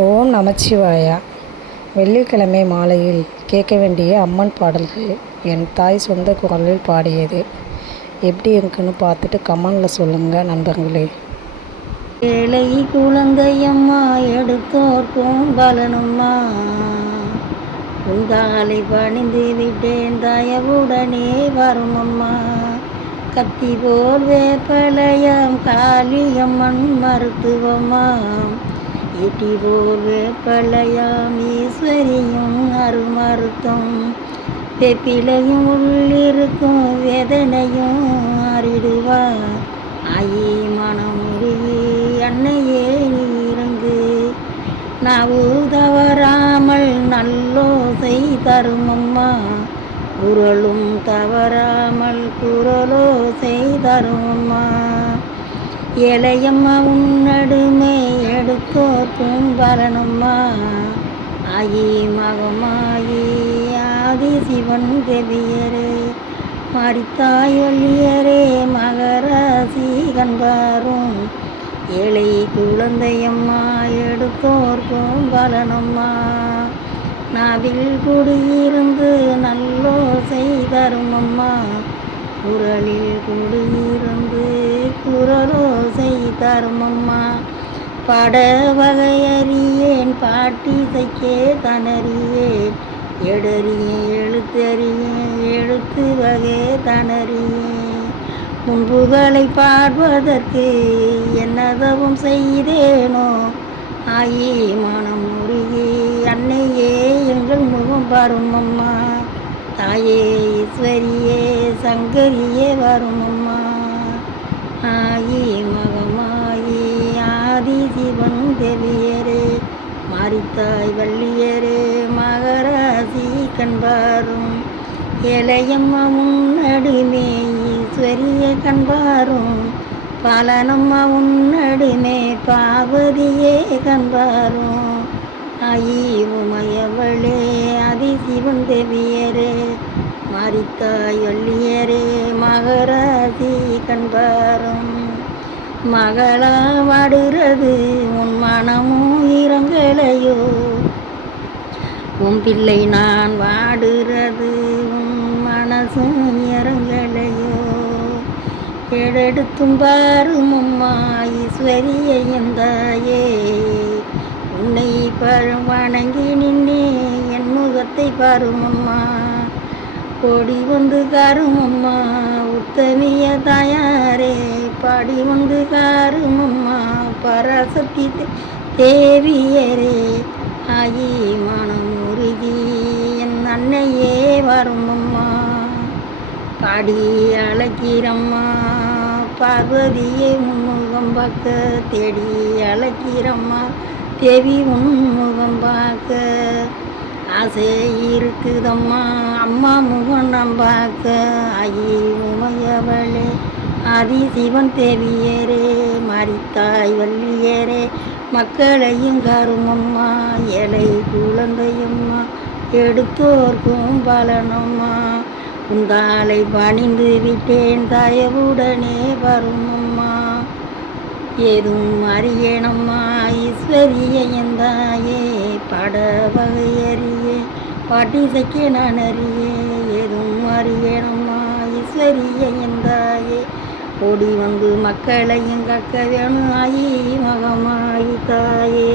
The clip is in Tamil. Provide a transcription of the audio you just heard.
ஓம் நமச்சிவாயா. வெள்ளிக்கிழமை மாலையில் கேட்க வேண்டிய அம்மன் பாடல்கள் என் தாய் சொந்த குரலில் பாடியது. எப்படி இருக்குன்னு பார்த்துட்டு கமெண்டில் சொல்லுங்கள் நண்பர்களே. ஏழை குழந்தையம்மா எடுத்தோர்க்கும் பலனும்மா, உங்காலை பணிந்து விட்டேன் தயவுடனே வருமம்மா. கத்தி போல் வேப்பலயம் காளியம்மன் மருத்துவமாம், ஈட்டி போல் வேப்பலையாம் ஈஸ்வரியும் அருமருத்தும். வெப்பிலையும் உள்ளிருக்கும் வேதனையும் அறிடுவார், ஆயி மனமுருகி அன்னையே நீரங்கு. நாவு தவறாமல் நல்லோசை தருமம்மா, குரலும் தவறாமல் குரலோசை தருமம்மா. ஏழையம்மா உன்னடுமை எடுத்தோர்க்கும் பலனம்மா, ஆயி மகமாயி ஆதி சிவன் தேவியரே மாரித்தாய் வள்ளியரே மகராசி கண்பாரும். ஏழை குழந்தையம்மா எடுத்தோர்க்கும் பலனம்மா, நாவில் குடியிருந்து நல்லோசை தருமம்மா, குரலில் குடியிருந்து குரலோசை தருமம்மா. பாட வகையறியேன் பாட்டிசைக்கே தனறியேன், எடுறியேன் எழுத்தறியேன் எழுத்து வகை தனறியேன். முன்புகளை பாடுவதற்கு என்னதவும் செய்தேனோ, ஆயி மனம் முருகி அன்னையே எங்கள் முகம் பாருமம்மா. தாயே ஈஸ்வரியே சங்கரியே வருமம்மா, ஆயி மகமாயி ஆதி சிவன் தேவியரே மாரித்தாய் வள்ளியரே மகராசி கண்பாரும். ஏழையம்மா உன்னடிமே ஈஸ்வரிய கண்பாரும், பாலனம்மா உன்னடிமே பார்வதியே கண்பாரும். ஆயி உமையவளே ஆதிசிவன் தேவியரே மாரித்தாய் வள்ளியரே மகராசி கண்பாரும். மகளா வாடுறது உன் மனமும் இறங்கலையோ, உன் பிள்ளை நான் வாடுறது உன் மனசும் இறங்கலையோ. எடுத்தும் பாருமம்மா ஈஸ்வரியை எந்தாயே, உன்னை வணங்கி நின்னே என் முகத்தை பாருமம்மா. ஓடி வந்து காருமம்மா உத்தமிய தாயாரே, பாடி வந்து காருமம்மா பராசக்தி தேவியரே. ஆயி மனம் உருகி என் அன்னையே வருமம்மா, பாடி அழைக்கிறம்மா பார்வதியே முன்முகம் பார்க்க, தேடி அழைக்கிறம்மா தேவி உன்முகம் பார்க்க. ஆசை இருக்குதம்மா அம்மா முகம் நாம் பார்க்க, ஆயி உமையவளே ஆதி சிவன் தேவியரே மாரித்தாய் வள்ளியரே மக்களையும் காருமம்மா. ஏழை குழந்தையம்மா எடுத்தோர்க்கும் பலனம்மா, உந்தாலை பணிந்து விட்டேன் தயவுடனே வருமம்மா. ஏதும் அறியேனம்மா ஈஸ்வரியை எந்தாயே, பட வகையறியே பாட்டிசைக்க நான் அறியே. ஏதும் அறியேனம்மா ஈஸ்வரியை எந்தாயே, ஓடி வந்து மக்களையும் கக்க வேணும் ஆயி மகமாயி தாயே.